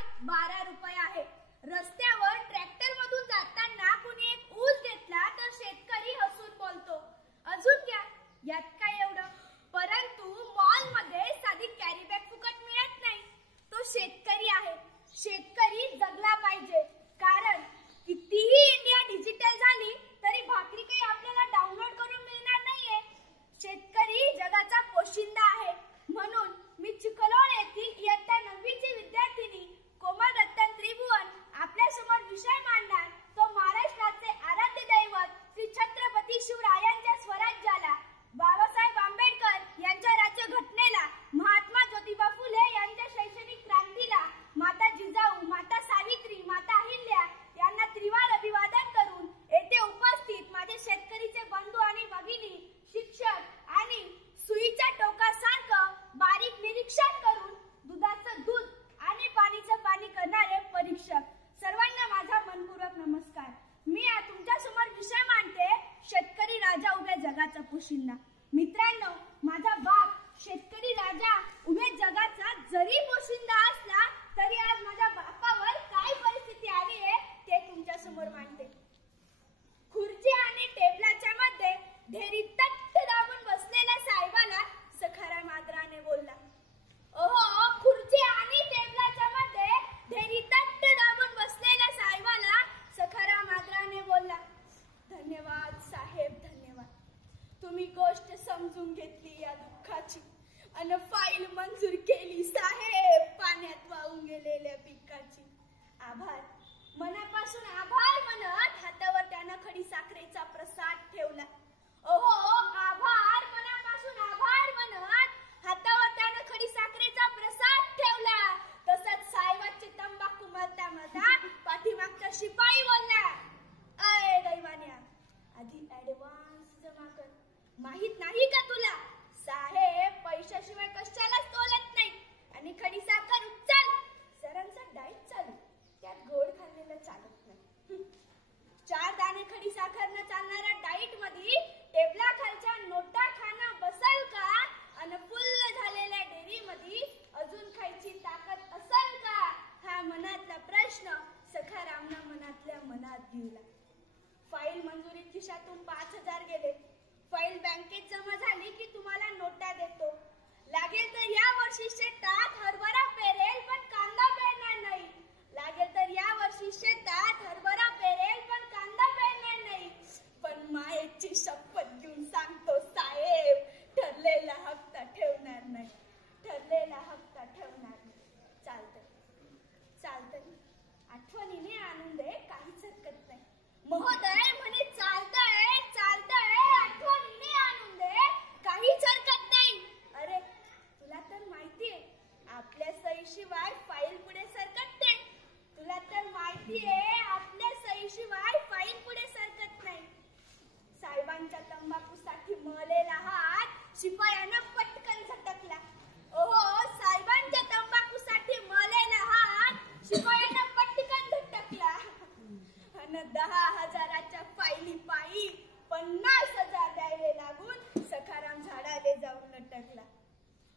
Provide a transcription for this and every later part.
किंमत 12 रुपये आहे. रस्त्यावर ट्रॅक्टर मधून जाताना कुणी एक ऊस घेतला तर शेतकरी हसून बोलतो, अजून घ्या, यात काय एवढं. परंतु मॉल मध्ये साधी कॅरी बॅग फुकट मिळत नाही. तो शेतकरी आहे. शेतकरी जगला पाहिजे, कारण कितीही इंडिया डिजिटल झाली तरी भाकरी काही आपल्याला डाउनलोड करून मिळणार नाहीये. शेतकरी जगाचा पोशिंदा आहे. म्हणून मी चिखलोड येथील इयत्ता 9वीची विद्यार्थिनी कोमल रतन त्रिभुवन आपल्या समोर विषय मांडणार तो महाराष्ट्राचे आराध्य दैवत श्री छत्रपती शिवरायांच्या स्वराज्याला, बाबासाहेब आंबेडकर यांच्या राज्यघटनेला, महात्मा ज्योतिबा फुले यांच्या शैक्षणिक क्रांतीला, माता जिजाऊ, माता सावित्री, माता अहिल्या यांना त्रिवार अभिवादन करून येथे उपस्थित माझे शेतकरीचे बंधू आणि भगिनी, शिक्षक आणि सुईच्या टोकासारखं बारीक निरीक्षण करून दुधाचं दूध आणि पाणीचं पाणी करणारे परीक्षक, सर्वांना माझा मनपूर्वक नमस्कार. मी आज तुमच्या समोर विषय मांडते शेतकरी राजा उभ्या जगाचा पोशिंदा. मित्रांनो, माझा बाप शेतकरी राजा उभ्या जगाचा जरी पोशिंदा असला तरी आज माझ्या बापावर काय परिस्थिती आली आहे ते तुमच्या समोर मांडते. खुर्ची आणि टेबलाच्या मध्ये ढेरी तट्ट दाबून बसलेल्या साहेबाला सखाराम आदराने बोलला. ओहो, खुर्ची आणि टेबलाच्या मध्ये ढेरी तट्ट दाबून बसलेल्या साहेबाला सखाराम आदराने बोलला. धन्यवाद साहेब, धन्यवाद. तुम्ही गोष्ट समजून घेतली या दुःखाची आणि फाईल मंजूर केली साहेब पाण्यात वाहून गेलेल्या पिकाची. आभार, मनापासून आभार म्हणत हातावर त्यानं खडी साखरेचा प्रसाद ठेवला. ओहो, आभार, मनापासून आभार म्हणत हातावर त्यानं खडी साखरेचा प्रसाद ठेवला. तसंच साहेबाचे तंबाखू मळता मळता पाठीमागचा शिपाई बोलला, अय दैवान्या, आधी ऍडव्हान्स जमा कर. माहित नाही का तुला, साहेब पैशाशिवाय कशालाच तोलत नाही. आणि खडी साखर उचल. सरांचा डाएट चालू, त्यात गोड खाल्लेलं चालत नाही. 4 दाणे खडी साखरनं चालणाऱ्या डाएट मध्ये टेबला खालच्या नोटा खाणं बसल का? आणि फुल्ल झालेल्या डेअरी मध्ये अजून खायची ताकद असल का? हा मनातला प्रश्न सखारामना मनातल्या मनात घेऊला. फाईल मंजुरीत खिशातून 5000 गेले. फाईल बँकेत जमा झाली की तुम्हाला नोटा देतो. लागेल तर या वर्षी शेतात हरभरा पेरेल पण कांदा पेरणार नाही. लागेल तर या वर्षी शेतात हरभरा पेरेल पण कांदा पेरणार नाही. पण मायेची शपथ घेऊन सांगतो साहेब, ठरलेला हप्ता ठेवणार नाही. ठरलेला हप्ता ठेवणार नाही. चालतंय चालतंय, आठवणीने आणून दे, काहीच हरकत नाही. महोदय म्हणे चालतंय चालतंय, आठवणीने आणून दे, काहीच हरकत नाही. अरे तुला तर माहितीये आपल्या सहीशिवाय फाईल पुढे सरकत नाही. तुला तर माहितीये आपल्या सहीशिवाय फाईल पुढे सरकत नाही. साहेबांच्या तंबाखूसाठी मळलेला हात शिपायानं पटकन झटकला. ओहो, साहेबांच्या तंबाखूसाठी मळलेला हात शिपायानं पटकन झटकला. आणि 10,000च्या फाईली पायी 50,000 द्यायला लागून सखाराम झाडाले जाऊन लटकला.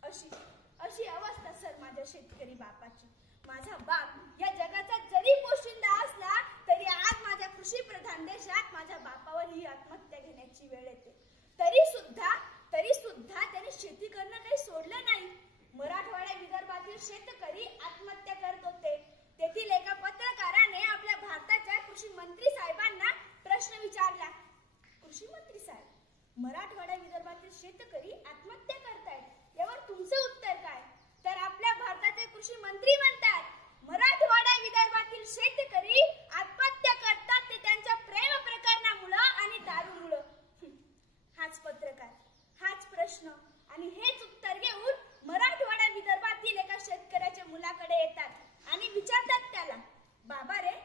अशी अवस्था सर माझ्या शेतकरी बापाची. माझा बाप या जगाचा जरी पोशिंदा असला तरी आज माझ्या कृषी प्रधान देशात माझ्या बापावर ही आत्महत्या घेण्याची वेळ येते. तरी सुद्धा त्याने शेती करणं काही सोडलं नाही. मराठवाडा विदर्भातील शेतकरी आत्महत्या करत होते. तेथील एका पत्रकाराने आपल्या भारताच्या कृषी मंत्री साहेबांना प्रश्न विचारला. कृषी मंत्री साहेब, मराठवाडा विदर्भातील शेतकरी आत्महत्या करतायत, यावर तुमचं उत्तर काय? तर आपल्या भारताचे कृषी मंत्री म्हणतात, मराठवाडा विदर्भातील शेतकरी आत्महत्या करतात ते त्यांच्या प्रेम प्रकरणामुळे आणि दारूमुळे. हाच पत्रकार, हाच प्रश्न आणि हेच उत्तर घेऊन मराठवाडा विदर्भातील एका शेतकऱ्याच्या मुलाकडे येतात आणि विचारतात त्याला, बाबा रे,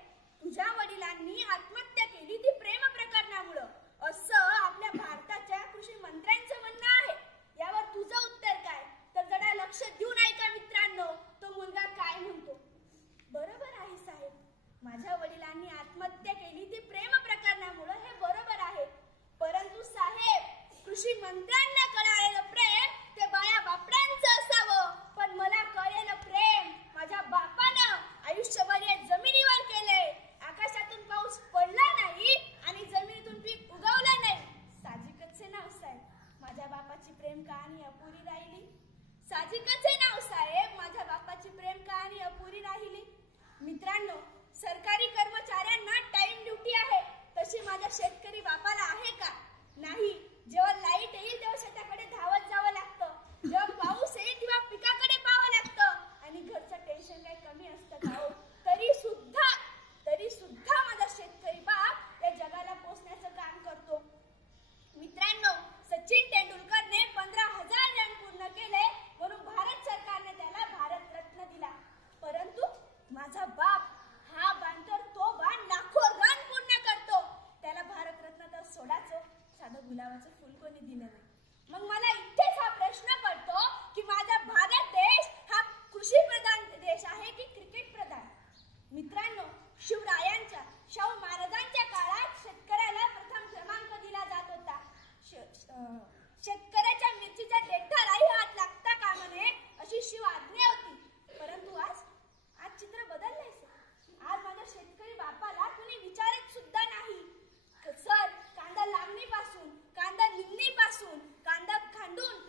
तुझ्या वडिलांनी आत्महत्या केली ती प्रेम प्रकरणामुळे, असं आपल्या भारताच्या कृषी मंत्र्यांचं म्हणणं आहे. यावर तुझं उत्तर काय? तर जरा लक्ष देऊन ऐका मित्रांनो, तो मुलगा काय म्हणतो. बरोबर आहे साहेब, माझ्या वडिलांनी आत्महत्या केली ती प्रेम प्रकरणामुळे, हे बरोबर आहे. परंतु साहेब, कृषी मंत्र्यांना कळालेलं प्रेम ते बाया बापड्यांचं असावं, पण मला कळलेलं प्रेम माझ्या बापानं शिवरायांच्या शाहू महाराजांच्या काळात शेतकऱ्याला प्रथम क्रमांक दिला जात होता. शेतकऱ्याच्या मिरचीच्या देठालाही हात लागता कामा नये अशी शिव आज्ञा होती. परंतु आज चित्र बदललंय सर. आज माझ्या शेतकरी बापाला कुणी विचारत सुद्धा नाही. सर, कांदा लावणीपासून, कांदा निंदणीपासून, कांदा खांडून